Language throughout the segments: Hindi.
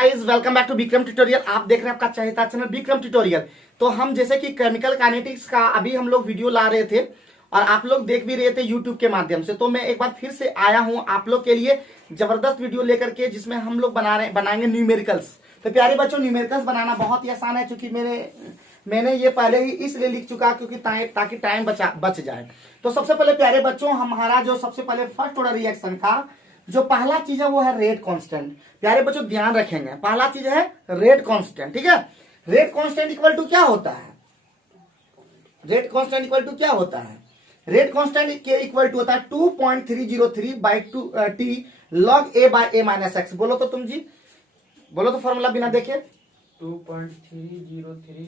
Guys welcome back to Vikram tutorial. आप देख रहे हैं आपका चहेता चैनल विक्रम ट्यूटोरियल। तो हम जैसे कि केमिकल काइनेटिक्स का अभी हम लोग वीडियो ला रहे थे और आप लोग देख भी रहे थे यूट्यूब के माध्यम से। तो मैं एक बार फिर से आया हूं आप लोग के लिए जबरदस्त वीडियो लेकर के, जिसमें हम लोग बनाएंगे न्यूमेरिकल्स। तो प्यारे बच्चों, न्यूमेरिकल्स बनाना बहुत ही आसान है, क्योंकि मैंने ये पहले ही इसलिए लिख चुका क्योंकि ताकि टाइम बच जाए। तो सबसे पहले प्यारे बच्चों, हमारा जो सबसे पहले फर्स्ट ऑर्डर रिएक्शन का जो पहला चीज है वो है रेट कांस्टेंट। प्यारे बच्चों ध्यान रखेंगे, पहला चीज है रेट कांस्टेंट। ठीक है, रेट कांस्टेंट इक्वल टू क्या होता है? रेट कांस्टेंट इक्वल टू क्या होता है? रेट कांस्टेंट के इक्वल टू होता है 2.303 by T log A by A minus x. बोलो तो तुम जी, बोलो तो फॉर्मूला बिना देखे। 2.303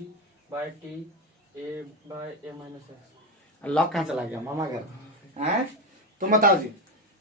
by T A by A minus x. Log कहां चला गया मामा घर हैं? तुम बताओ जी।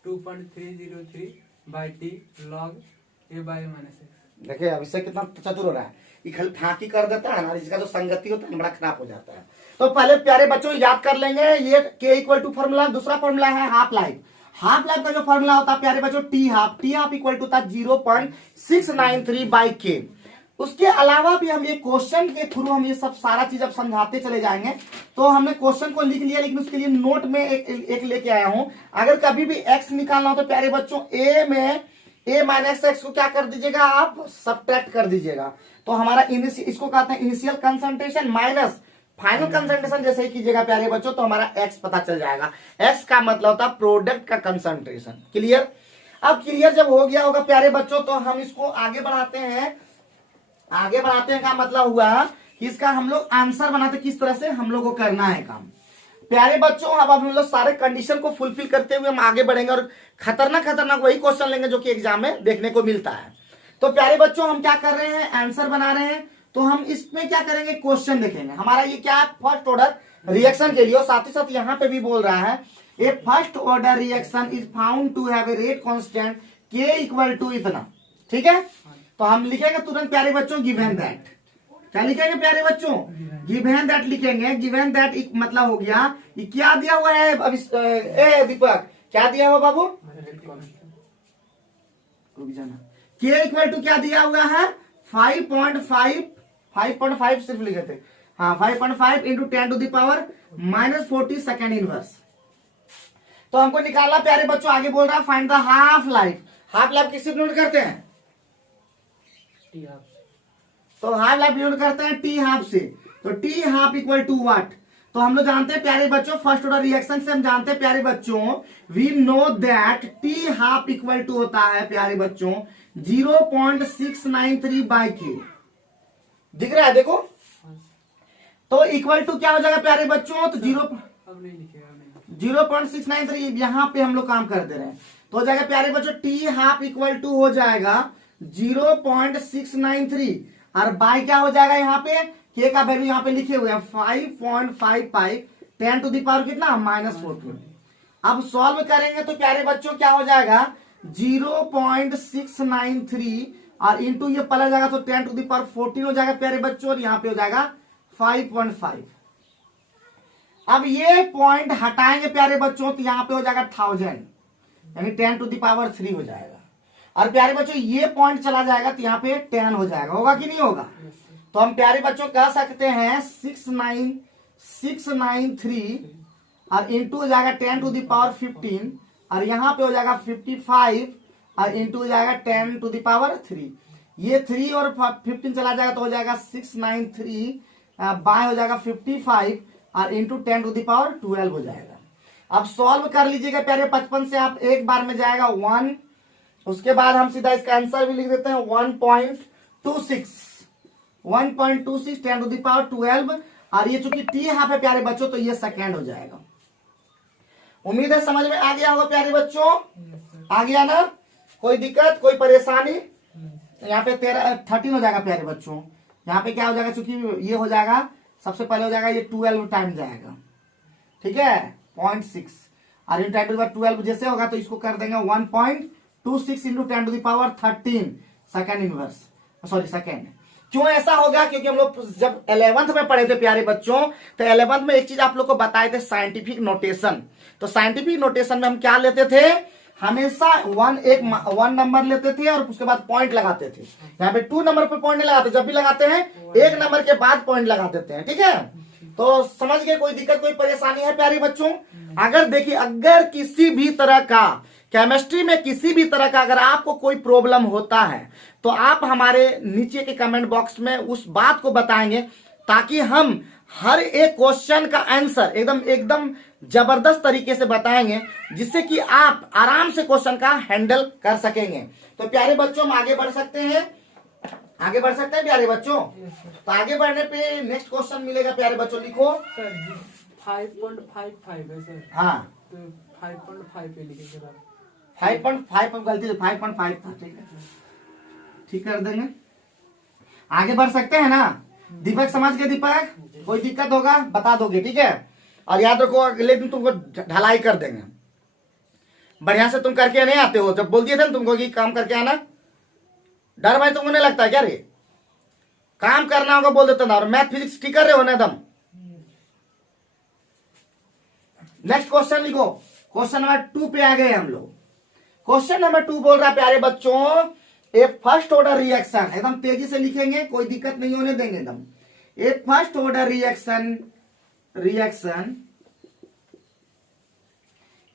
2.303 by T log A by A minus x. देखिए अब इससे कितना चतुर हो रहा है, ये खाली फांकी कर देता है ना, इसका जो संगति होता है बड़ा खराब हो जाता है। तो पहले प्यारे बच्चों याद कर लेंगे ये के इक्वल टू फॉर्मूला। दूसरा फॉर्मूला है हाफ लाइफ। हाफ लाइफ का जो फॉर्मूला होता है प्यारे बच्चों टी हाफ इक्वल टू था 0.693 बाई के। उसके अलावा भी हम ये क्वेश्चन के थ्रू हम ये सब सारा चीज अब समझाते चले जाएंगे। तो हमने क्वेश्चन को लिख लिया, लेकिन उसके लिए नोट में एक लेके आया हूं। अगर कभी भी एक्स निकालना हो तो प्यारे बच्चों ए में ए माइनस एक्स को क्या कर दीजिएगा, आप सब्ट्रैक्ट कर दीजिएगा। तो हमारा इसको कहते हैं initial concentration minus final concentration. जैसे ही कीजिएगा प्यारे बच्चों तो हमारा एक्स पता चल जाएगा। एक्स का मतलब होता है प्रोडक्ट का कंसंट्रेशन। क्लियर? अब क्लियर जब हो गया होगा प्यारे बच्चों तो हम इसको आगे बढ़ाते हैं। का मतलब हुआ कि इसका हम लोग आंसर बनाते, किस तरह से हम लोग को करना है काम। प्यारे बच्चों अब हम लोग सारे कंडीशन को फुलफिल करते हुए हम आगे बढ़ेंगे और खतरनाक वही क्वेश्चन लेंगे जो कि एग्जाम में देखने को मिलता है। तो प्यारे बच्चों हम क्या कर रहे हैं, आंसर बना रहे हैं। तो हम इसमें क्या करेंगे, क्वेश्चन देखेंगे। हमारा ये क्या फर्स्ट ऑर्डर रिएक्शन के लिए, और साथ ही साथ यहाँ पे भी बोल रहा है a first order reaction is found to have a rate constant के इक्वल टू इतना। ठीक है, तो हम लिखेंगे तुरंत प्यारे बच्चों गिवन दैट। क्या लिखेंगे प्यारे बच्चों? गिवन दैट लिखेंगे। गिवन दैट मतलब हो गया ये क्या दिया हुआ है अब ए दीपक, क्या दिया हुआ बाबू? के इक्वल टू क्या दिया हुआ है? 5.5 सिर्फ लिखे थे। हाँ 5.5 into 10 to the power -40 second inverse. तो हमको निकालना प्यारे बच्चों, आगे बोल रहा है find the half life. Half life किससे डिनोट करते हैं? T half. तो हाफ लाइफ डिनोट करते हैं टी हाफ से। तो T half equal to what? तो हम लोग जानते हैं प्यारे बच्चों, फर्स्ट ऑर्डर रिएक्शन से हम जानते हैं प्यारे बच्चों, we know that T half equal to होता है प्यारे बच्चों 0.693 बाई के। दिख रहा है देखो। तो इक्वल टू क्या हो जाएगा प्यारे बच्चों? तो 0.693 यहां पे हम लोग काम कर दे रहे हैं। तो हो जाएगा प्यारे बच्चों टी हाफ इक्वल टू हो जाएगा 0.693 और बाई क्या हो जाएगा यहाँ पे, के का वैल्यू यहाँ पे लिखे हुए हैं 5.55 10 टू द पावर कितना -14। अब सॉल्व करेंगे तो प्यारे बच्चों क्या हो जाएगा 0.693 और इंटू ये पलट जाएगा तो 10 टू द पावर 14 हो जाएगा प्यारे बच्चों, और यहाँ पे हो जाएगा 5.5। अब ये पॉइंट हटाएंगे प्यारे बच्चों तो यहाँ पे हो जाएगा 1000 यानी 10 टू द पावर 3 हो जाएगा। और प्यारे बच्चों ये पॉइंट चला जाएगा तो यहाँ पे 10 हो जाएगा। होगा कि नहीं होगा? तो हम प्यारे बच्चों कह सकते हैं 693 और इंटू हो जाएगा 10 टू द पावर 15 और यहाँ पे हो जाएगा 55 और इंटू हो जाएगा 10 टू द पावर 3। ये 3 और 15 चला जाएगा तो हो जाएगा 693 बाय हो जाएगा 55 और इंटू 10 टू द पावर 12 हो जाएगा। अब सॉल्व कर लीजिएगा प्यारे, 55 से आप एक बार में जाएगा 1, उसके बाद हम सीधा इसका आंसर भी लिख देते हैं 1.26 10 टू द पावर 12 और ये चूंकि टी हाफ है प्यारे बच्चों तो ये सेकेंड हो जाएगा। उम्मीद है समझ में आ गया होगा प्यारे बच्चों। आ गया ना? कोई दिक्कत कोई परेशानी? यहाँ पे 13 हो जाएगा प्यारे बच्चों। यहाँ पे क्या हो जाएगा, चूंकि ये हो जाएगा सबसे पहले हो जाएगा ये 12 टाइम जाएगा। ठीक है 0.6 और इन 10 टू द पावर 12 जैसे होगा तो इसको कर देंगे 1.26 into 10 to the power 13 second inverse, sorry second. क्यों ऐसा होगा? क्योंकि हम लोग जब 11th में पढ़े थे प्यारे बच्चों तो 11th में एक चीज आप लोग को बताए थे साइंटिफिक नोटेशन। तो साइंटिफिक नोटेशन में हम क्या लेते थे, हमेशा वन नंबर लेते थे और उसके बाद पॉइंट लगाते थे। यहाँ पे 2 नंबर पे पॉइंट नहीं लगाते, जब भी लगाते हैं 1 नंबर के बाद पॉइंट लगा देते हैं। ठीक है, तो समझ गए, कोई दिक्कत कोई परेशानी है प्यारे बच्चों? अगर देखिए, अगर किसी भी तरह का केमिस्ट्री में किसी भी तरह का अगर आपको कोई प्रॉब्लम होता है तो आप हमारे नीचे के कमेंट बॉक्स में उस बात को बताएंगे, ताकि हम हर एक क्वेश्चन का आंसर एकदम जबरदस्त तरीके से बताएंगे, जिससे कि आप आराम से क्वेश्चन का हैंडल कर सकेंगे। तो प्यारे बच्चों, हम आगे बढ़ सकते हैं, आगे बढ़ सकते हैं प्यारे बच्चों। तो आगे बढ़ने पे नेक्स्ट क्वेश्चन मिलेगा प्यारे बच्चों, लिखो सर जी 5.55 है सर। हाँ, तो 5.5 पे लिखे सर आप। 5.5 गलती से 5.5 था। ठीक है, ठीक कर देंगे। आगे बढ़ सकते हैं ना? दीपक समझ गए? दीपक, कोई दिक्कत होगा बता दोगे, ठीक है? और याद रखो, अगले दिन तुमको ढलाई कर देंगे। बढ़िया से तुम करके नहीं आते हो, जब बोल दिए थे ना तुमको कि काम करके आना, डर भाई तुमको नहीं लगता क्या रे? काम करना होगा बोल देते ना, और मैथ फिजिक्स ठीक कर रहे हो ना एकदम। नेक्स्ट क्वेश्चन लिखो, क्वेश्चन नंबर 2 पे आ गए हम लोग। क्वेश्चन नंबर 2 बोल रहा है प्यारे बच्चों, ए फर्स्ट ऑर्डर रिएक्शन, एकदम तेजी से लिखेंगे, कोई दिक्कत नहीं होने देंगे एकदम। A first order reaction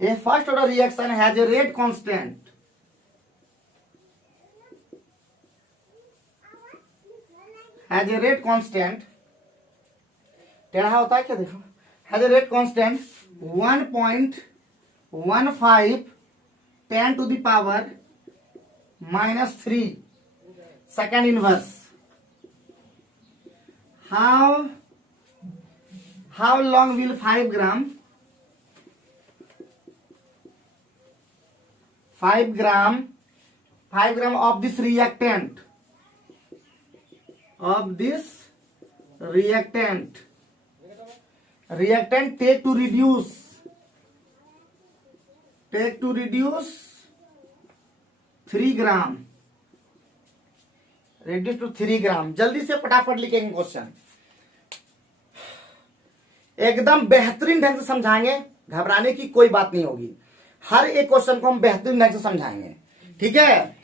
a first order reaction has a rate constant टेढ़ा होता है क्या? देखो, has a rate constant 1.15 10 to the power -3 second inverse. How long will 5 gram of this reactant take to reduce 3 gram, reduce to 3 ग्राम। जल्दी से फटाफट लिखेंगे क्वेश्चन, एकदम बेहतरीन ढंग से समझाएंगे, घबराने की कोई बात नहीं होगी। हर एक क्वेश्चन को हम बेहतरीन ढंग से समझाएंगे, ठीक है?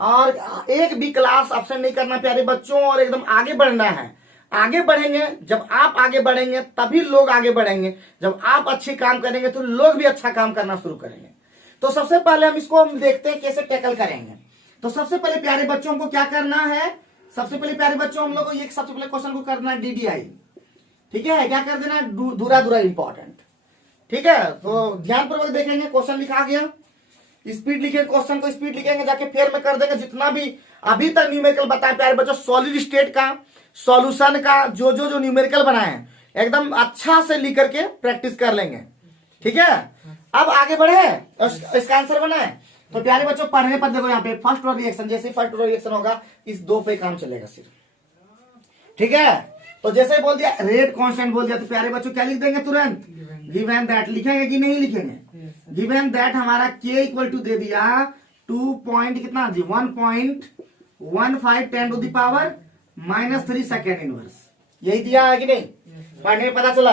और एक भी क्लास ऑप्शन नहीं करना प्यारे बच्चों, और एकदम आगे बढ़ना है। आगे बढ़ेंगे, जब आप आगे बढ़ेंगे तभी लोग आगे बढ़ेंगे। जब आप अच्छे काम करेंगे तो लोग भी अच्छा काम करना शुरू करेंगे। तो सबसे पहले हम देखते हैं कैसे टैकल करेंगे। तो सबसे पहले प्यारे बच्चों को क्या करना है? सबसे पहले प्यारे बच्चों हम लोग को ये सबसे पहले क्वेश्चन को करना है DDI, ठीक है? क्या कर देना है? दूरा इंपॉर्टेंट, ठीक है? तो ध्यानपूर्वक देखेंगे, क्वेश्चन लिखा गया, स्पीड लिखेंगे, क्वेश्चन को स्पीड लिखेंगे, जाके फेयर में कर देंगे। जितना भी अभी तक न्यूमेरिकल बताए प्यारे बच्चों, सॉलिड स्टेट का, सॉल्यूशन का, जो न्यूमेरिकल बनाए हैं, एकदम अच्छा से लिख करके प्रैक्टिस कर लेंगे, ठीक है? अब आगे बढ़े, इसका आंसर बनाए। तो प्यारे बच्चों पढ़ने पर देखो, यहाँ पे फर्स्ट ऑर्डर रिएक्शन, जैसे फर्स्ट ऑर्डर रिएक्शन होगा, इस 2 पे काम चलेगा सिर्फ, ठीक है? तो जैसे ही बोल दिया रेट कांस्टेंट बोल दिया, तो प्यारे बच्चों क्या लिख देंगे तुरंत? गिवन दैट लिखेंगे कि नहीं लिखेंगे? गिवन दैट हमारा k इक्वल टू दे दिया 2 पॉइंट कितना जी 1.15 10 to the power -3 second inverse, यही दिया है कि नहीं? पढ़ने में पता चला।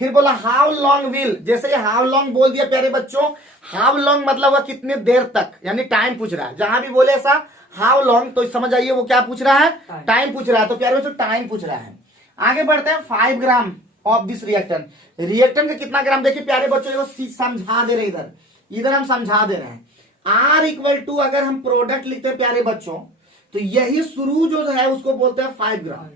फिर बोला हाउ लॉन्ग विल, जैसे हाउ लॉन्ग बोल दिया प्यारे बच्चों, हाउ लॉन्ग मतलब वह कितने देर तक, यानी टाइम पूछ रहा है। जहां भी बोले ऐसा हाउ लॉन्ग, तो समझ आइए वो क्या पूछ रहा है? टाइम पूछ रहा है। तो प्यारे बच्चों टाइम पूछ रहा है। आगे बढ़ते हैं, 5 gram of this reactant, reactant का कितना ग्राम? देखिए प्यारे बच्चों, समझा दे रहे, इधर हम समझा दे रहे हैं। R इक्वल टू अगर हम प्रोडक्ट लिखते हैं प्यारे बच्चों, तो यही शुरू जो है उसको बोलते हैं 5 ग्राम,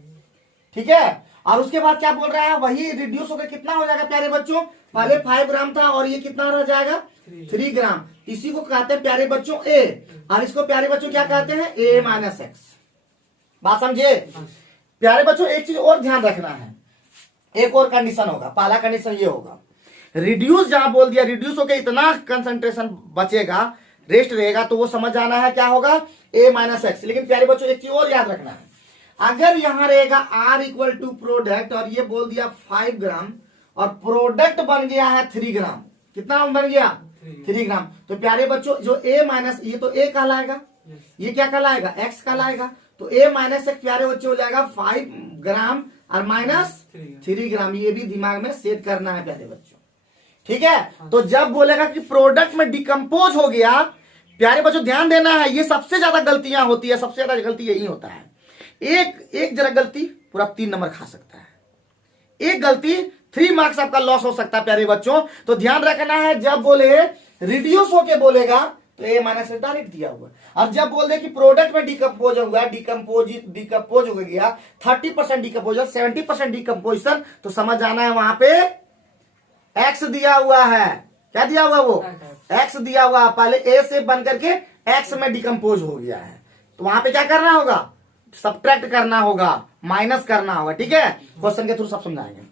ठीक है? और उसके बाद क्या बोल रहा है? वही रिड्यूस होकर कितना हो जाएगा प्यारे बच्चों? पहले 5 ग्राम था और ये कितना रह जाएगा? 3 ग्राम। इसी को कहते हैं प्यारे बच्चों A, और इसको प्यारे बच्चों क्या कहते हैं? A-X। बात समझे प्यारे बच्चों? एक चीज और ध्यान रखना है, एक और कंडीशन होगा। पहला कंडीशन ये होगा, रिड्यूस जहां बोल दिया, रिड्यूस होकर इतना कंसंट्रेशन बचेगा, रेस्ट रहेगा, तो वो समझ आना है क्या होगा? A-X। लेकिन प्यारे बच्चों एक चीज और याद रखना है, अगर यहां रहेगा R इक्वल टू प्रोडक्ट, और ये बोल दिया 5 ग्राम, और प्रोडक्ट बन गया है 3 ग्राम, कितना बन गया? 3 ग्राम। तो प्यारे बच्चों जो A- ये तो A कहलाएगा, ये क्या कहलाएगा? X कहलाएगा। तो A-X प्यारे बच्चे हो जाएगा 5 ग्राम और -3 ग्राम। ये भी दिमाग में सेट करना है प्यारे बच्चों, ठीक है। तो जब बोलेगा कि प्रोडक्ट में डिकम्पोज हो गया, प्यारे बच्चों ध्यान देना है, ये सबसे ज्यादा गलतियां होती है, सबसे ज्यादा गलती यही होता है। एक जरा गलती पूरा 3 नंबर खा सकता है, एक गलती 3 मार्क्स आपका लॉस हो सकता है प्यारे बच्चों। तो ध्यान रखना है, जब बोले रिड्यूस होके बोलेगा तो ए माइनस डायरेक्ट दिया हुआ, और जब बोल दे कि प्रोडक्ट में डिकम्पोज हुआ, डिकम्पोज हो गया 30% डिकम्पोजन 70% डिकम्पोजिशन, तो समझ जाना है वहां पे एक्स दिया हुआ है। क्या दिया हुआ वो? एक्स दिया हुआ, पहले ए से बन करके एक्स में डिकम्पोज हो गया है, तो वहां पे क्या करना होगा? सब्ट्रैक्ट करना होगा, माइनस करना होगा। ठीक है, क्वेश्चन के थ्रू सब समझाएंगे।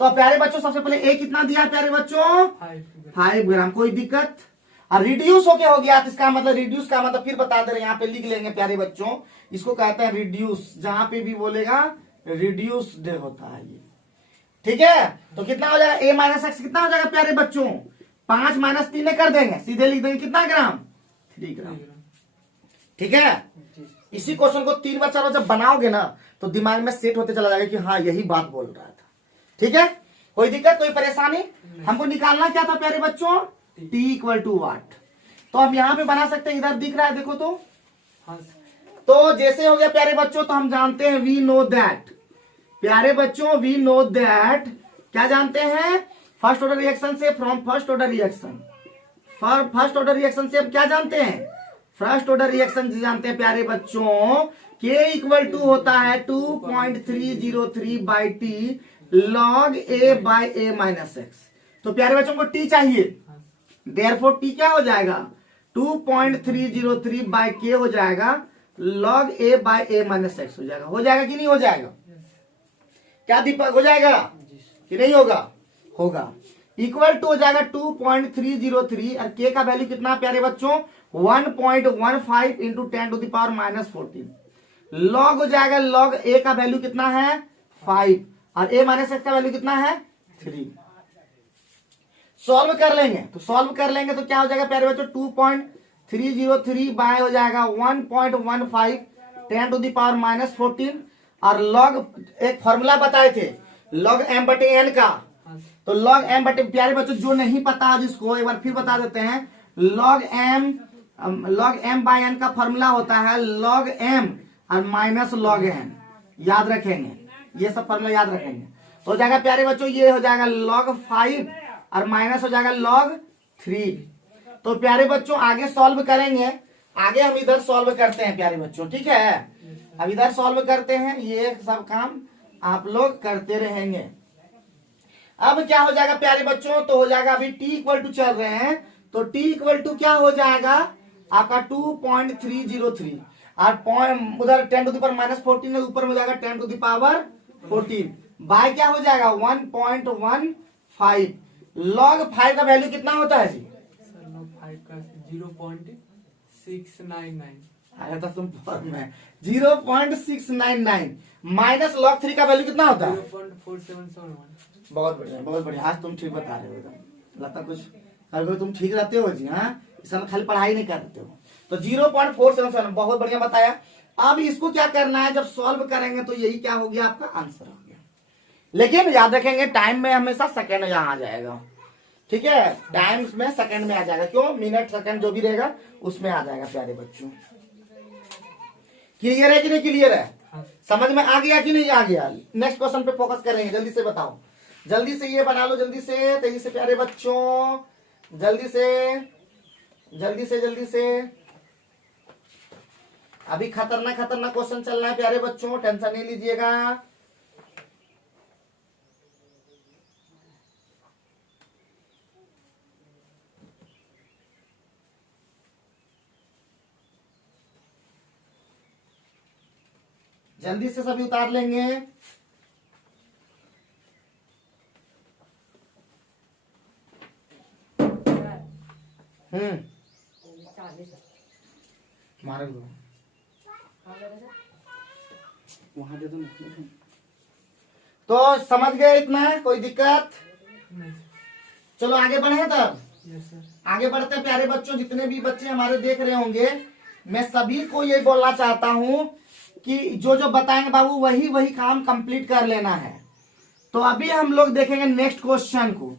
तो प्यारे बच्चों सबसे पहले ए कितना दिया प्यारे बच्चों? 5 ग्राम। कोई दिक्कत? और रिड्यूस होके हो गया, तो इसका मतलब रिड्यूस का मतलब फिर बता दे रहे, यहाँ पे लिख लेंगे प्यारे बच्चों, इसको कहते हैं रिड्यूस। जहां पे भी बोलेगा रिड्यूस्ड होता है ये। ठीक है, तो कितना हो जाएगा? ए माइनस एक्स कितना हो जाएगा प्यारे बच्चों? 5 माइनस 3 कर देंगे, सीधे लिख देंगे कितना ग्राम? 3 ग्राम। ठीक है, इसी क्वेश्चन को 3 बार 4 बार जब बनाओगे ना, तो दिमाग में सेट होते चला जाएगा कि हाँ यही बात बोल रहा था। ठीक है, कोई दिक्कत, कोई परेशानी? हमको निकालना क्या था प्यारे बच्चों? T इक्वल टू वाट। तो हम यहां पे बना सकते हैं, इधर दिख रहा है देखो तो जैसे हो गया प्यारे बच्चों, तो हम जानते हैं वी नो दैट, प्यारे बच्चों वी नो दैट, क्या जानते हैं? फर्स्ट ऑर्डर रिएक्शन से, from first order reaction, first order reaction से हम क्या जानते हैं? फर्स्ट ऑर्डर रिएक्शन से जानते हैं प्यारे बच्चों, K इक्वल टू होता है 2.303 by T log A by A minus x. तो प्यारे बच्चों को T चाहिए, देयरफॉर T क्या हो जाएगा? 2.303 बाई के हो जाएगा log A by A minus x हो जाएगा। हो जाएगा कि नहीं हो जाएगा? क्या दीपक, हो जाएगा कि नहीं होगा? होगा। इक्वल टू हो जाएगा 2.303, और के का वैल्यू कितना प्यारे बच्चों? 1.15 into 10 to the power minus 14। Log हो जाएगा, लॉग ए का वैल्यू कितना है? 5, और ए माइनस एक्स का वैल्यू कितना है? 3। सॉल्व कर लेंगे, तो सॉल्व कर लेंगे तो क्या हो जाएगा प्यारे बच्चों? 2.303 बाय हो जाएगा 1.15 10 टू द पावर माइनस 14, और लॉग एक फॉर्मूला बताए थे लॉग एम बटे एन का, तो लॉग एम बटे, प्यारे बच्चों जो नहीं पता जिसको एक बार फिर बता देते हैं, लॉग एम बाय एन का फॉर्मूला होता है लॉग एम और माइनस लॉग एन। याद रखेंगे, ये सब फॉर्मूला याद रखेंगे। तो हो जाएगा प्यारे बच्चों, ये हो जाएगा log 5 और माइनस हो जाएगा log 3। तो प्यारे बच्चों आगे सॉल्व करेंगे, आगे हम इधर सॉल्व करते हैं प्यारे बच्चों। ठीक है, अब इधर सॉल्व करते हैं, ये सब काम आप लोग करते रहेंगे। अब क्या हो जाएगा प्यारे बच्चों? तो हो जाएगा, अभी t इक्वल टू चल रहे हैं, तो t इक्वल टू क्या हो जाएगा आपका? 2.303, और उधर 10 टू द पावर माइनस 14 है, ऊपर में जाएगा 10 टू द पावर 14, बाय क्या हो जाएगा? 1.15। लॉग 5 का वैल्यू कितना होता है जी? लॉग 5 का 0.699। आया था तुम फॉर्म में 0.699, माइनस लॉग 3 का वैल्यू कितना होता है? 0.4771। बहुत बढ़िया, बहुत बढ़िया, आज तुम ठीक बता रहे हो एकदम, लगता कुछ कभी तुम ठीक रहते हो जी। हाँ, इस समय खाली पढ़ाई नहीं करते हो। तो 0.477 बहुत बढ़िया बताया। अब इसको क्या करना है, जब सॉल्व करेंगे तो यही क्या हो गया? आपका आंसर हो गया। लेकिन याद रखेंगे टाइम में हमेशा सेकंड यहाँ आ जाएगा। ठीक है, टाइम में सेकंड में आ जाएगा, क्यों? मिनट सेकंड जो भी रहेगा उसमें आ जाएगा प्यारे बच्चों। क्लियर है कि नहीं क्लियर है? समझ में आ गया कि नहीं आ गया? नेक्स्ट क्वेश्चन पे फोकस करेंगे, जल्दी से बताओ, जल्दी से ये बना लो, जल्दी से, तेजी से प्यारे बच्चों, जल्दी से जल्दी से जल्दी से। अभी खतरनाक खतरनाक क्वेश्चन चल रहा है प्यारे बच्चों, टेंशन नहीं लीजिएगा। जल्दी से सभी उतार लेंगे। मार दो वहां दे दो। तो समझ गए इतना? कोई दिक्कत? चलो आगे बढ़े तब। आगे बढ़ते हैं प्यारे बच्चों, जितने भी बच्चे हमारे देख रहे होंगे, मैं सभी को ये बोलना चाहता हूं कि जो जो बताएंगे बाबू वही वही काम कंप्लीट कर लेना है। तो अभी हम लोग देखेंगे नेक्स्ट क्वेश्चन को।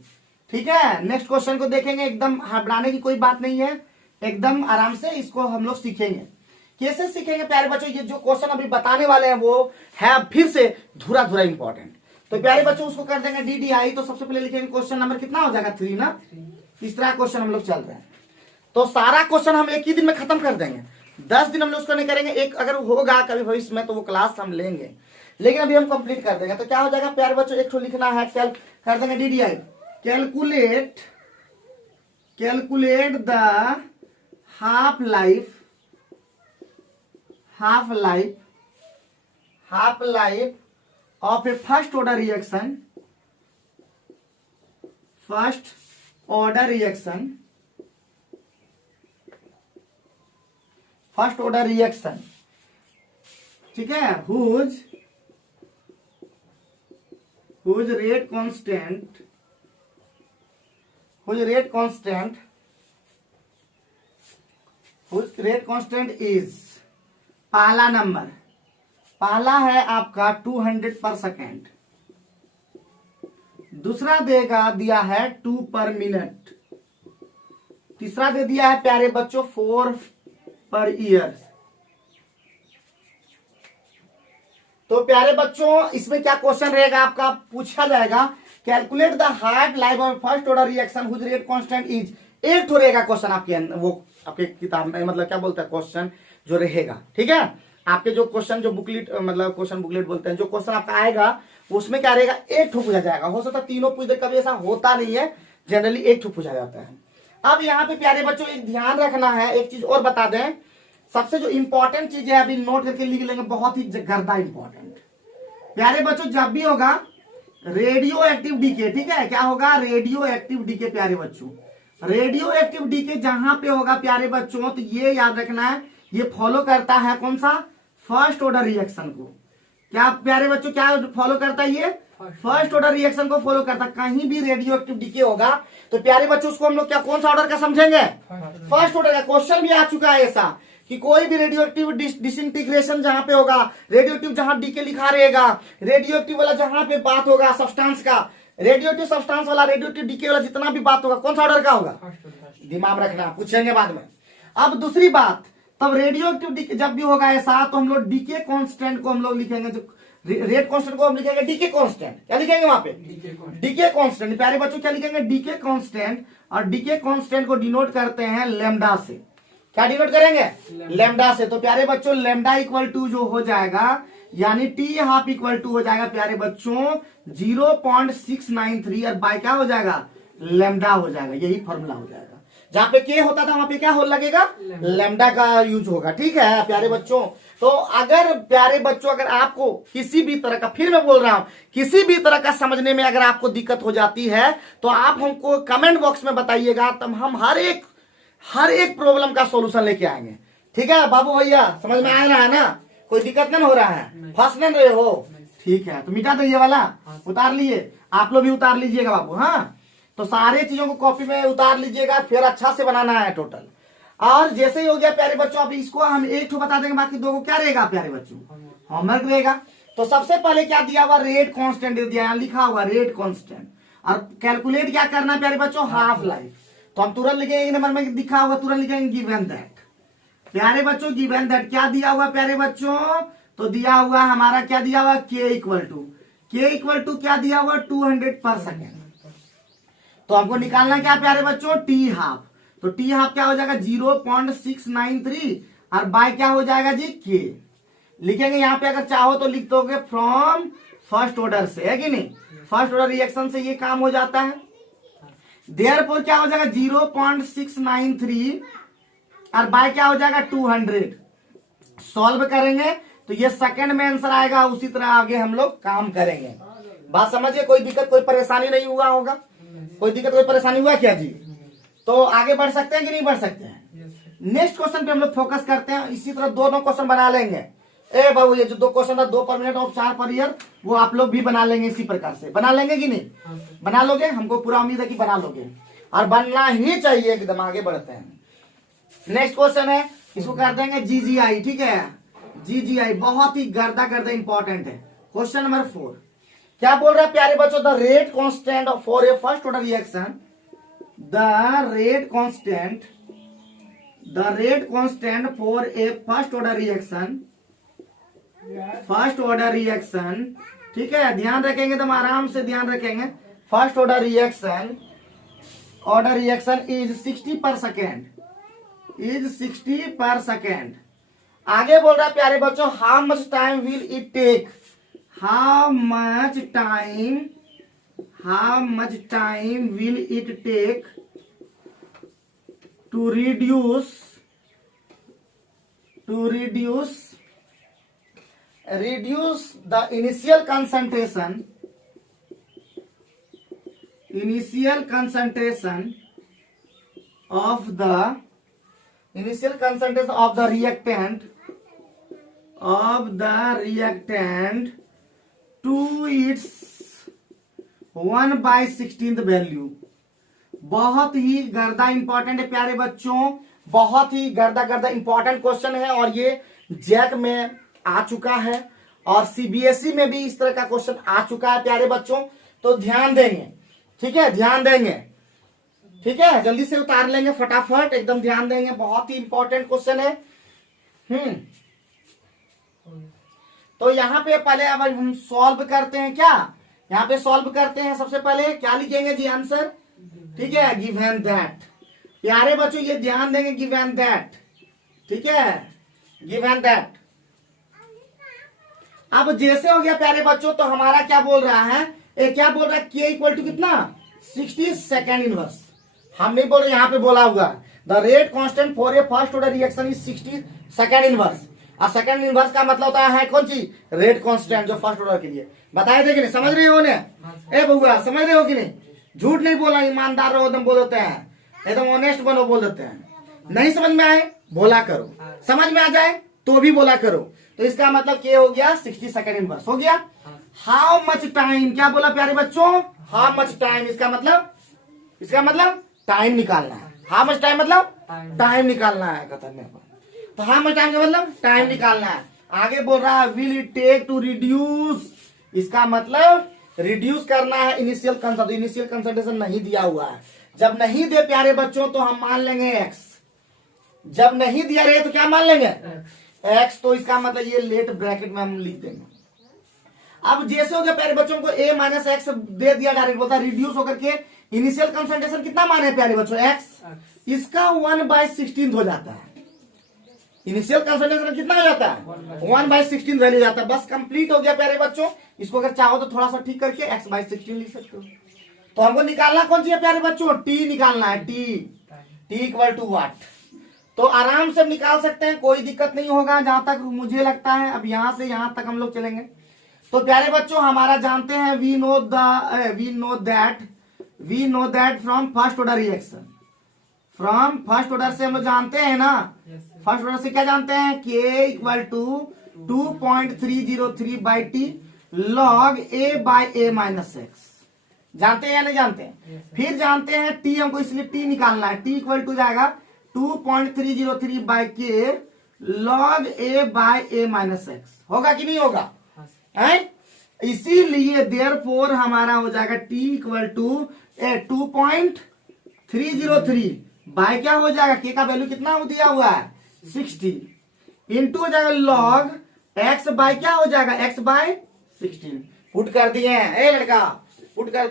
ठीक है, नेक्स्ट क्वेश्चन को देखेंगे, एकदम घबराने की कोई बात नहीं है, एकदम आराम से इसको हम लोग सीखेंगे। कैसे सीखेंगे प्यारे बच्चों, ये जो क्वेश्चन अभी बताने वाले हैं वो है फिर से धुरा धुरा इंपॉर्टेंट। तो प्यारे बच्चों उसको कर देंगे DDI। तो सबसे पहले लिखेंगे क्वेश्चन नंबर कितना हो जाएगा 3 ना, इस तरह क्वेश्चन हम लोग चल रहे हैं। तो सारा क्वेश्चन हम एक ही दिन में खत्म कर देंगे, 10 दिन हम लोग उसको नहीं करेंगे, एक अगर होगा कभी भविष्य में तो वो क्लास हम लेंगे, लेकिन अभी हम कंप्लीट कर देंगे। तो क्या हो जाएगा प्यारे बच्चों, एक तो लिखना है कर देंगे DDI, calculate the half life of A first order reaction, ठीक है, हुज रेट कांस्टेंट इज, पहला है आपका 200 पर सेकेंड, दूसरा दिया है 2 पर मिनट, तीसरा दे दिया है प्यारे बच्चों 4 पर ईयर। तो प्यारे बच्चों इसमें क्या क्वेश्चन रहेगा आपका, पूछा जाएगा calculate the half life of first order reaction whose rate constant is, एक तो रहेगा क्वेश्चन आपके वो आपके किताब में, मतलब क्या बोलता है क्वेश्चन जो रहेगा, ठीक है, आपके जो क्वेश्चन जो बुकलेट मतलब क्वेश्चन बुकलेट बोलते हैं, जो क्वेश्चन आपका आएगा उसमें क्या रहेगा, एक ठो पूछा जाएगा, हो सकता है तीनों पूछ दे, कभी ऐसा होता नहीं है, जनरली एक ठो पूछा जाता है। अब यहाँ पे प्यारे बच्चों एक ध्यान रखना है, एक चीज और बता दें, सबसे जो इंपॉर्टेंट चीज है अभी नोट करके लिख लेंगे, बहुत ही गर्दा इंपॉर्टेंट प्यारे बच्चों, जब भी होगा रेडियो एक्टिव डीके, ठीक है, क्या होगा रेडियो एक्टिव डीके प्यारे बच्चों, रेडियो एक्टिव डीके जहां पे होगा प्यारे बच्चों, तो ये याद रखना है ये फॉलो करता है कौन सा, फर्स्ट ऑर्डर रिएक्शन को। क्या प्यारे बच्चों क्या फॉलो करता है, ये फर्स्ट ऑर्डर रिएक्शन को फॉलो करता है। कहीं भी रेडियो एक्टिव डीके होगा तो प्यारे बच्चों उसको हम लोग क्या कौन सा ऑर्डर का समझेंगे, फर्स्ट ऑर्डर का। क्वेश्चन भी आ चुका है ऐसा कि कोई भी रेडियो एक्टिव डिसइंटीग्रेशन जहां पे होगा, रेडियो एक्टिव जहां डीके लिखा रहेगा, रेडियो एक्टिव वाला जहां पे बात होगा सब्सटेंस का, रेडियो एक्टिव सब्सटेंस वाला, रेडियो एक्टिव डीके वाला जितना भी बात होगा कौन सा ऑर्डर का होगा, दिमाग रखना, पूछेंगे बाद में। अब दूसरी बात, तब रेडियो एक्टिव डीके जब भी होगा ऐसा तो हम लोग डीके कांस्टेंट को हम लोग लिखेंगे, जो रेट कांस्टेंट को हम लिखेंगे डीके कांस्टेंट, क्या लिखेंगे वहां पे, डीके कांस्टेंट। प्यारे बच्चों क्या लिखेंगे, डीके कांस्टेंट, और डीके कांस्टेंट को डिनोट करते हैं लैम्डा से, क्या डिनोट करेंगे, लैम्डा से। तो प्यारे बच्चों लैम्डा इक्वल टू जो हो जाएगा, यानी टी हाफ इक्वल टू हो जाएगा प्यारे बच्चों 0.693, और बाय क्या हो जाएगा, लैम्डा हो जाएगा, यही फॉर्मूला हो जाएगा। जहां पे के होता था वहां पे क्या हो लगेगा, लैम्डा का यूज होगा, ठीक है प्यारे बच्चों। तो अगर प्यारे बच्चों अगर आपको किसी भी तरह का, फिर मैं बोल रहा हूं, किसी भी तरह का समझने में अगर आपको दिक्कत हो जाती है तो आप हमको कमेंट बॉक्स में बताइएगा, तब हम हर एक प्रॉब्लम का सॉल्यूशन लेके आएंगे, ठीक है बाबू भैया, समझ में आ रहा है ना, कोई दिक्कत नहीं हो रहा है, फंस नहीं रहे हो, ठीक है। तो मिटा दो ये वाला, उतार लिए, आप लोग भी उतार लीजिएगा बाबू, हाँ, तो सारे चीजों को कॉपी में उतार लीजिएगा, फिर अच्छा से बनाना है टोटल। और जैसे ही हो गया प्यारे बच्चों, अब इसको हम एक ठो बता देंगे, बाकी दो को क्या रहेगा प्यारे बच्चों, होमवर्क रहेगा। तो सबसे पहले क्या दिया हुआ, रेट कांस्टेंट दे दिया, लिखा हुआ रेट कांस्टेंट, और कैलकुलेट क्या करना है प्यारे बच्चों, हाफ लाइफ। तो हम तुरंत लिखेंगे, एक नंबर में दिखा हुआ तुरंत लिखेंगे गिवन दैट, प्यारे बच्चों गिवन दैट क्या दिया हुआ प्यारे बच्चों, तो दिया हुआ हमारा क्या दिया हुआ, के इक्वल टू क्या दिया हुआ 200 पर सेकेंड। तो हमको निकालना क्या प्यारे बच्चों, टी हाफ, तो टी हाफ क्या हो जाएगा 0.693, और बाय क्या हो जाएगा जी, के लिखेंगे यहाँ पे, अगर चाहो तो लिख दोगे फ्रॉम फर्स्ट ऑर्डर से, है कि नहीं, फर्स्ट ऑर्डर रिएक्शन से ये काम हो जाता है। देयरफॉर क्या हो जाएगा 0.693, और बाय क्या हो जाएगा 200। सॉल्व करेंगे तो ये सेकंड में आंसर आएगा, उसी तरह आगे हम लोग काम करेंगे। बात समझिए, कोई दिक्कत कोई परेशानी नहीं हुआ होगा, कोई दिक्कत कोई परेशानी हुआ क्या जी, तो आगे बढ़ सकते हैं कि नहीं बढ़ सकते हैं। नेक्स्ट क्वेश्चन पे हम लोग फोकस करते हैं, इसी तरह दोनों क्वेश्चन बना लेंगे। ए बाबू ये जो दो क्वेश्चन था, 2 पर मिनट और 4 पर ईयर, वो आप लोग भी बना लेंगे, इसी प्रकार से बना लेंगे कि नहीं, बना लोगे, हमको पूरा उम्मीद है कि बना लोगे, और बनना ही चाहिए, एकदम आगे बढ़ते हैं। नेक्स्ट क्वेश्चन है, इसको कर देंगे GGI, ठीक है, GGI बहुत ही गर्दा इंपॉर्टेंट है। क्वेश्चन नंबर 4 क्या बोल रहा है प्यारे बच्चों, the rate constant for a first order reaction, the rate constant for a first order reaction, ठीक है, ध्यान रखेंगे तुम आराम से ध्यान रखेंगे। फर्स्ट ऑर्डर रिएक्शन इज 60 पर सेकेंड, आगे बोल रहा है प्यारे बच्चों, how much time will it take, how much time will it take to reduce the initial concentration of the reactant to its 1/16 value. बहुत ही गर्दा इंपॉर्टेंट है प्यारे बच्चों, बहुत ही गर्दा इंपॉर्टेंट क्वेश्चन है, और ये जैक में आ चुका है और सीबीएसई में भी इस तरह का क्वेश्चन आ चुका है प्यारे बच्चों। तो ध्यान देंगे, ठीक है, ध्यान देंगे, ठीक है, जल्दी से उतार लेंगे फटाफट, एकदम ध्यान देंगे, बहुत ही इंपॉर्टेंट क्वेश्चन है। तो यहाँ पे पहले अब हम सॉल्व करते हैं, क्या यहाँ पे सॉल्व करते हैं। सबसे पहले क्या लिखेंगे जी आंसर, ठीक है, गिवन दैट। प्यारे बच्चों ये ध्यान देंगे, गिवन दैट, ठीक है, गिवन दैट। अब जैसे हो गया प्यारे बच्चों, तो हमारा क्या बोल रहा है, क्या बोल रहा है, के इक्वल टू कितना 60 सेकेंड इनवर्स। हम नहीं बोल रहे, यहाँ पे बोला हुआ the rate constant for a first order reaction is 60 second inverse. और सेकेंड इनवर्स का मतलब होता है कौन सी, रेट कांस्टेंट, जो फर्स्ट ऑर्डर के लिए बताए थे कि नहीं, समझ रहे हो ने, ए बउआ समझ रहे हो कि नहीं, झूठ नहीं बोला, ईमानदार रहो, एकदम बोल देते हैं, एकदम ऑनेस्ट बनो, बोल देते हैं। नहीं समझ में आए बोला करो, समझ में आ जाए तो भी बोला करो। तो इसका मतलब क्या हो गया, 60 सेकेंड इनवर्स हो गया। हाउ मच टाइम, क्या बोला प्यारे बच्चों, हाउ मच टाइम, इसका मतलब टाइम निकालना है। हाउ मच टाइम मतलब टाइम निकालना है, खतरनाक। तो हाउ मच टाइम का मतलब टाइम निकालना है। आगे बोल रहा है will it take to reduce, इसका मतलब रिड्यूस करना है इनिशियल कंसंट्रेशन। इनिशियल कंसंट्रेशन नहीं दिया हुआ है, जब नहीं दे प्यारे बच्चों तो हम मान लेंगे एक्स, जब नहीं दिया रहे तो क्या मान लेंगे एक्स। तो इसका मतलब ये लेट ब्रैकेट में हम लिख देंगे। अब जैसे हो गया प्यारे बच्चों को a माइनस एक्स दे दिया, डायरेक्ट बोलता है रिड्यूस होकर के इनिशियल कंसंट्रेशन कितना माने प्यारे बच्चों एक्स, इसका 1/16 हो जाता है। इनिशियल कंसंट्रेशन कितना हो जाता है 1/16 वैल्यू जाता है। बस कंप्लीट हो गया प्यारे बच्चों। इसको अगर चाहो तो थोड़ा सा ठीक करके x/16 लिख सकते हो। तो हमको निकालना कौन सी है प्यारे बच्चों, t निकालना है, t इक्वल टू व्हाट। तो आराम से निकाल सकते हैं, कोई दिक्कत नहीं होगा जहां तक मुझे लगता है। अब यहां से यहां तक हम लोग चलेंगे। तो प्यारे बच्चों हमारा जानते हैं we know that from first order reaction, from first order से हम लोग जानते हैं ना, फर्स्ट ऑर्डर से क्या जानते हैं, k equal to 2.303/t log a/a minus x. जानते हैं या नहीं जानते हैं? फिर जानते हैं t, हमको इसलिए t निकालना है, t इक्वल टू जाएगा 2.303/k log a/a minus x. होगा कि नहीं होगा, है? इसीलिए देयरफॉर हमारा हो जाएगा t इक्वल टू 2.303 बाय क्या हो जाएगा, k का वैल्यू कितना दिया हुआ है 60 इंटू हो जाएगा log x बाय क्या हो जाएगा x/16। पुट कर दिए हैं, ए लड़का पुट कर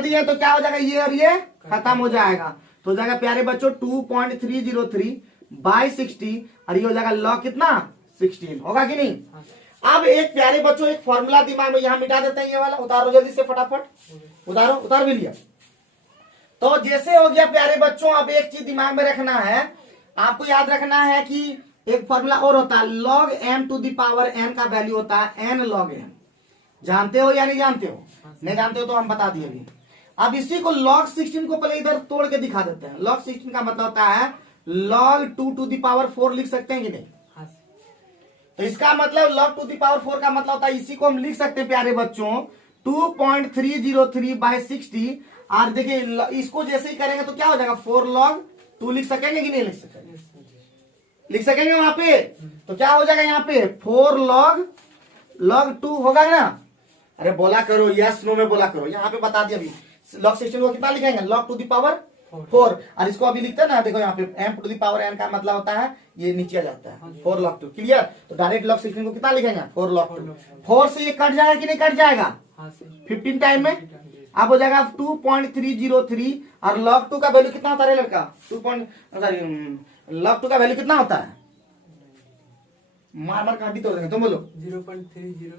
दिए तो क्या हो जाएगा, ये और ये खत्म हो जाएगा। तो हो जाएगा प्यारे बच्चों 2.303/60 और ये हो जाएगा log कितना 16। होगा कि नहीं? अब एक प्यारे बच्चों एक फॉर्मूला दिमाग में यहां मिटा देते हैं, ये वाला उतारो जल्दी से फटाफट, उतार भी लिया। तो जैसे हो गया प्यारे बच्चों, अब एक चीज दिमाग में रखना है, आपको याद रखना है कि एक फॉर्मूला और होता है log m to the power n का वैल्यू होता है n log m। जानते हो या नहीं जानते हो? नहीं जानते हो तो हम बता दिए अभी। अब इसी को log 16 को पहले इधर तोड़ के दिखा देते हैं। log 16 का मतलब होता है log 2 टू द पावर 4 लिख सकते हैं कि नहीं? तो इसका मतलब log 2 दी पावर 4 का मतलब होता है, इसी को हम लिख सकते हैं प्यारे बच्चों 2.303/60। और देखिए इसको जैसे ही करेंगे तो क्या हो जाएगा 4 log 2 लिख सकेंगे कि नहीं लिख सकेंगे? लिख सकेंगे वहां पे। तो क्या हो जाएगा यहाँ पे 4 log 2 होगा ना, अरे बोला करो, यस नो में बोला करो। यहाँ पे बता दिया अभी log 16 को कितना लिखेंगे, log टू द पावर 4। और इसको अभी लिखते हैं ना, देखो यहाँ पे m to the power n का मतलब होता है ये नीचे आ जाता है 4 log 2। क्लियर? तो डायरेक्ट log 16 को कितना लिखेंगे, 4 log 2। 4 से ये कट जाएगा कि नहीं कट जाएगा, हाँ से 15 टाइम में अब हो जाएगा 2.303। और log 2 का वैल्यू कितना होता है लड़का, log 2 का वैल्यू कितना होता है, मार मार काटी तोड़ देंगे, तुम बोलो। 0.30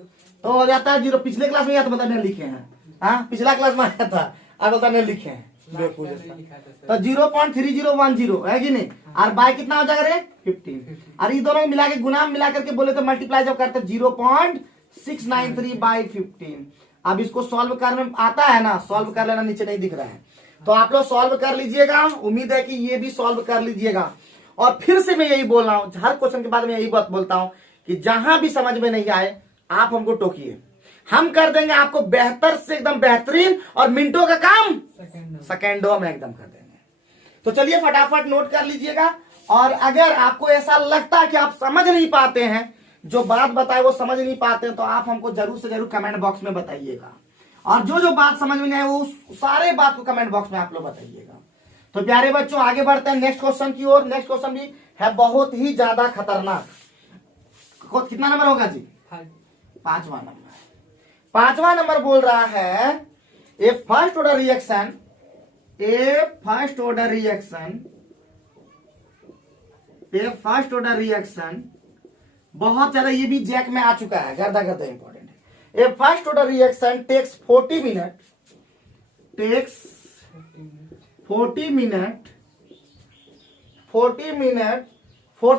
तो हो जाता है 0। पिछले क्लास में याद बता नहीं लिखे हैं, हाँ पिछला क्लास में आया था, अब बता नहीं लिखे हैं। लिखा था सर। तो 0.3010 है कि नहीं, और बाय कितना हो जाएगा रे 15। और ये दोनों मिला के गुना मिला करके बोले तो मल्टीप्लाई जब करते 0.693/15। अब इसको सॉल्व करने में आता है ना, सॉल्व कर लेना, नीचे नहीं दिख रहा है तो आप लोग सॉल्व कर लीजिएगा। उम्मीद है कि ये भी सॉल्व कर लीजिएगा। और फिर से मैं यही बोल रहा हूं, हर क्वेश्चन के बाद में यही बात बोलता हूं कि जहां भी समझ में नहीं आए आप हमको टोकिए, हम कर देंगे आपको बेहतर से एकदम बेहतरीन, और मिनटों का काम सेकेंडों में एकदम कर देंगे। तो चलिए फटाफट नोट कर लीजिएगा। और अगर आपको ऐसा लगता है कि आप समझ नहीं पाते हैं, जो बात बताए वो समझ नहीं पाते हैं, तो आप हमको जरूर से जरूर कमेंट बॉक्स में बताइएगा। और जो बात समझ में नहीं आए वो सारे बात को कमेंट बॉक्स में आप लोग बताइएगा। तो प्यारे बच्चों आगे बढ़ते हैं नेक्स्ट क्वेश्चन की ओर। नेक्स्ट क्वेश्चन भी है बहुत ही ज्यादा खतरनाक। कितना नंबर होगा जी, 5वां नंबर। 5वां नंबर बोल रहा है ए फर्स्ट ऑर्डर रिएक्शन, बहुत ज्यादा ये भी जैक में आ चुका है, गर्दा गर्दा इंपॉर्टेंट है। A first order reaction takes 40 minute for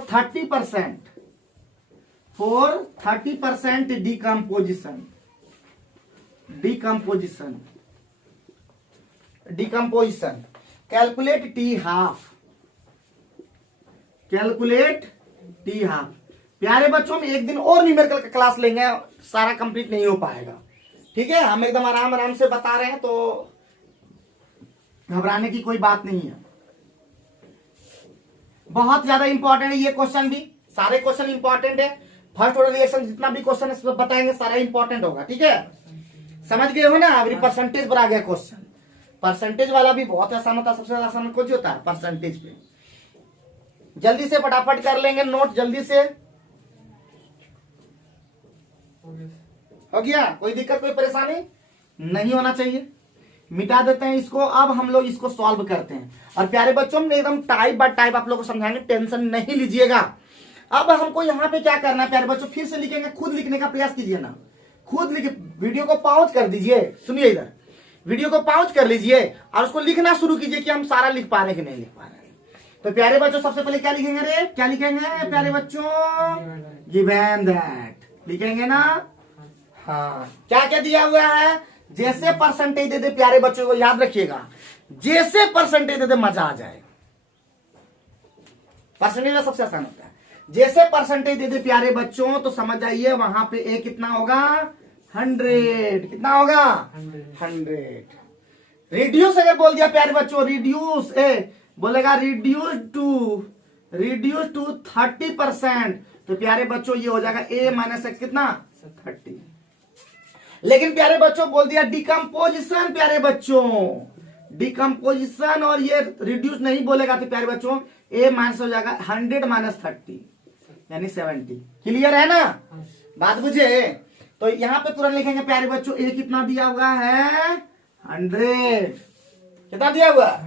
30% decomposition. Calculate T half। प्यारे बच्चों में एक दिन और न्यूमेरिकल का क्लास लेंगे, सारा कंप्लीट नहीं हो पाएगा, ठीक है। हम एकदम आराम से बता रहे हैं, तो घबराने की कोई बात नहीं है। बहुत ज्यादा इंपॉर्टेंट है ये क्वेश्चन भी, सारे क्वेश्चन इंपॉर्टेंट है। फर्स्ट ऑर्डर रिएक्शन जितना भी क्वेश्चन है बताएंगे, सारा इंपॉर्टेंट होगा, ठीक है। समझ गए हो ना। अभी परसेंटेज पर आ गया क्वेश्चन, परसेंटेज वाला भी बहुत आसान होता है। सबसे ज्यादा आसान कुछ होता है परसेंटेज पे। जल्दी से फटाफट कर लेंगे नोट, जल्दी से हो गया। कोई दिक्कत कोई परेशानी नहीं होना चाहिए, मिटा देते हैं इसको। अब हम लोग इसको सॉल्व करते हैं। और प्यारे बच्चों में एकदम टाइप बाय टाइप आप लोगों को समझाएंगे, टेंशन नहीं लीजिएगा। अब हमको यहाँ पे क्या करना है प्यारे बच्चों, फिर से लिखेंगे, खुद लिखने का प्रयास कीजिए ना, खुद लिखे। वीडियो को पॉज कर दीजिए, सुनिए इधर, वीडियो को पॉज कर लीजिए और उसको लिखना शुरू कीजिए कि हम सारा लिख पा रहे हैं कि नहीं लिख पा रहे हैं। तो प्यारे बच्चों सबसे पहले क्या लिखेंगे रे, क्या लिखेंगे प्यारे बच्चों, गिवन दैट लिखेंगे ना। हाँ, क्या क्या दिया हुआ है, जैसे परसेंटेज दे दे प्यारे बच्चों को, याद रखिएगा, जैसे परसेंटेज दे दे मजा आ जाए। परसेंटेज में सबसे आसान होता है, जैसे परसेंटेज दे दे प्यारे बच्चों तो समझ जाइए वहां पे ए कितना होगा, 100। कितना होगा, 100। रिड्यूस अगर बोल दिया प्यारे बच्चों, रिड्यूस ए बोलेगा रिड्यूस टू 30%, तो प्यारे बच्चों ये हो जाएगा a माइनस एक्स कितना, 30। लेकिन प्यारे बच्चों बोल दिया डिकम्पोजिशन, प्यारे बच्चों डिकम्पोजिशन, और ये रिड्यूस नहीं बोलेगा तो प्यारे बच्चों a माइनस हो जाएगा 100 माइनस 30 यानी 70। क्लियर है ना, बात बुझे। तो यहां पे तुरंत लिखेंगे प्यारे बच्चों a कितना दिया हुआ है, 100। कितना दिया हुआ,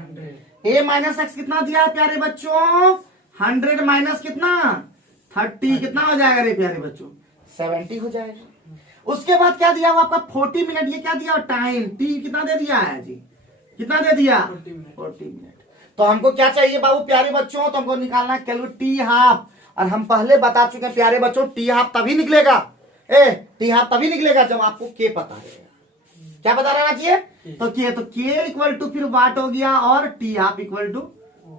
a माइनस एक्स कितना दिया है प्यारे बच्चों, 100 माइनस कितना, 30। कितना हो जाएगा रे प्यारे बच्चों, 70 हो जाएगा। उसके बाद क्या दिया हुआ आपका 40 मिनट, ये क्या दिया टाइम, टी कितना दे दिया है जी, कितना दे दिया, 40 मिनट। तो हमको क्या चाहिए बाबू प्यारे बच्चों, तो हमको निकालना है कैलोरी टी हाफ। और हम पहले बता चुके हैं प्यारे बच्चों, टी हाफ तभी निकलेगा, टी हाफ तभी निकलेगा जब आपको के पता रहेगा। क्या पता रहना चाहिए, तो के इक्वल टू फिर वाट हो गया, और टी हाफ इक्वल टू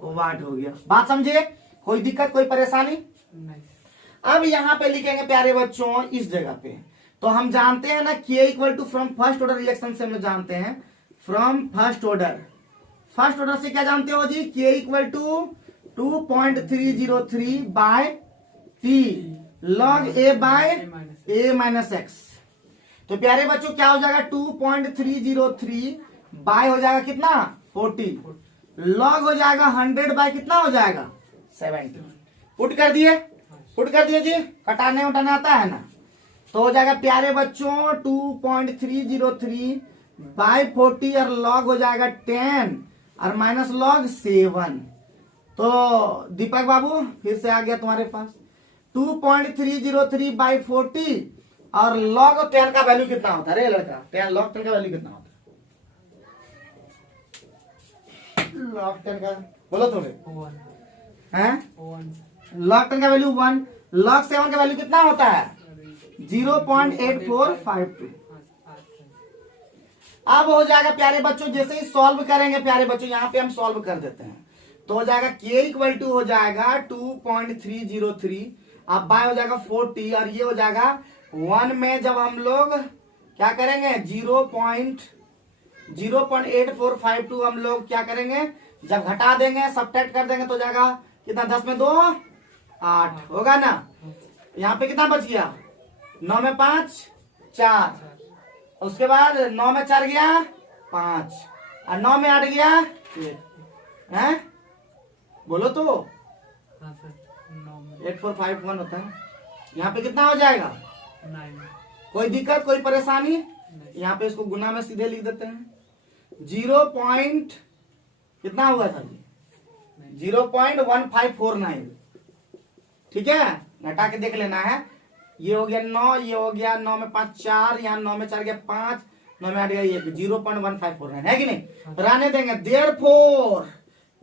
वाट हो गया। बात समझे, कोई दिक्कत कोई परेशानी नहीं। अब यहाँ पे लिखेंगे प्यारे बच्चों इस जगह पे, तो हम जानते हैं ना K equal to from first order reaction से हम जानते हैं, फ्रॉम फर्स्ट ऑर्डर से क्या जानते हो जी, K equal to 2.303 by T log A by A minus x. तो प्यारे बच्चों क्या हो जाएगा 2.303 बाय हो जाएगा कितना 40 लॉग हो जाएगा 100 बाय कितना हो जाएगा 70। पुट कर दिए जी, कटाने उठाने आता है ना। तो हो जाएगा प्यारे बच्चों 2.303 बाय 40 और लॉग हो जाएगा 10 और माइनस लॉग 7। तो दीपक बाबू फिर से आ गया तुम्हारे पास 2.303 बाई 40 और लॉग 10 का वैल्यू कितना होता है रे लड़का, 10 लॉग 10 का वैल्यू कितना होता है? लॉग 10 का बोलो तो हैं लॉग 10 का वैल्यू 1, लॉग 7 का वैल्यू कितना होता है 0.8452। अब हो जाएगा प्यारे बच्चों जैसे ही सॉल्व करेंगे प्यारे बच्चों, यहाँ पे हम सॉल्व कर देते हैं तो हो जाएगा k इक्वल टू हो जाएगा 2.303 अब बाय हो जाएगा 40 और ये हो जाएगा 1 में जब हम लोग क्या करेंगे 0.8452 हम लोग क्या करेंगे जब घटा देंगे सब्ट्रैक्ट कर देंगे तो हो जाएगा कितना 10 में 2 8 होगा ना। यहाँ पे कितना बच गया 9 में 5 4, उसके बाद 9 में 4 गया 5 और 9 में 8 गया 6 हैं बोलो तो 8451 होता है। यहाँ पे कितना हो जाएगा 9। कोई दिक्कत कोई परेशानी, यहाँ पे इसको गुना में सीधे लिख देते हैं 0 पॉइंट कितना हुआ था 0.1549 ठीक है, घटा के देख लेना है। ये हो गया 9, ये हो गया 9 में 5 4, यहाँ 9 में 4 गया 5, 9 में 8 गया 1 0.1549 है कि नहीं, रहने देंगे। Therefore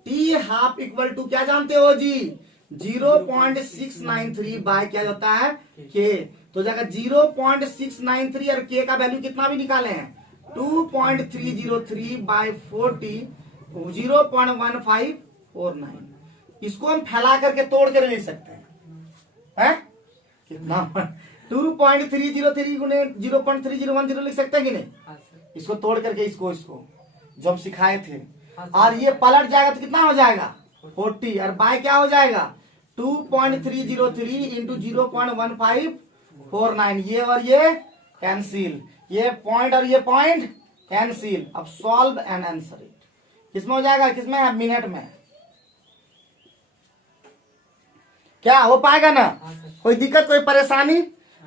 T half equal to क्या जानते हो जी 0.693 बाय क्या होता है के, तो जाएगा 0.693 और के का वैल्यू कितना भी निकाले हैं 2.303 बाय 40 0.1549। इसको हम फैला करके तोड़ कर ले सकते हैं कितना 2.303 गुने 0.3010 लिख सकते हैं कि नहीं, इसको तोड़ करके इसको जो हम सिखाए थे और ये पलट जाएगा तो कितना हो जाएगा 40 और बाय क्या हो जाएगा 2.303 इंटू 0.1549 ये और ये कैंसिल, ये पॉइंट और ये पॉइंट कैंसिल। अब सॉल्व एंड आंसर इट किसमें हो जाएगा किसमें मिनट में क्या हो पाएगा ना, कोई दिक्कत कोई परेशानी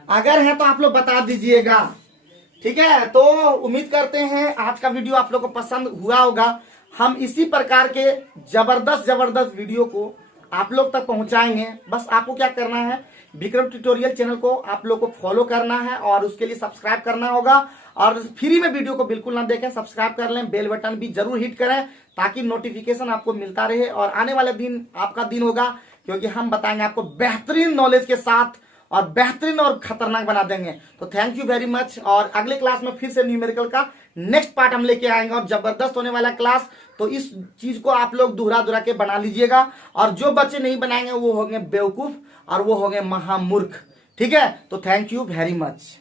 अगर है तो आप लोग बता दीजिएगा ठीक है। तो उम्मीद करते हैं आज का वीडियो आप लोग को पसंद हुआ होगा। हम इसी प्रकार के जबरदस्त वीडियो को आप लोग तक पहुंचाएंगे। बस आपको क्या करना है विक्रम ट्यूटोरियल चैनल को आप लोग को फॉलो करना है और उसके लिए सब्सक्राइब करना होगा और फ्री में वीडियो को बिल्कुल ना देखें, सब्सक्राइब कर लें, बेल बटन भी जरूर हिट करें ताकि नोटिफिकेशन आपको मिलता रहे और आने वाले दिन आपका दिन होगा क्योंकि हम बताएंगे आपको बेहतरीन नॉलेज के साथ और बेहतरीन और खतरनाक बना देंगे। तो थैंक यू वेरी मच और अगले क्लास में फिर से न्यूमेरिकल का नेक्स्ट पार्ट हम लेके आएंगे और जबरदस्त होने वाला क्लास। तो इस चीज को आप लोग दोहरा के बना लीजिएगा और जो बच्चे नहीं बनाएंगे वो होंगे बेवकूफ और वो होंगे महामूर्ख ठीक है। तो थैंक यू वेरी मच।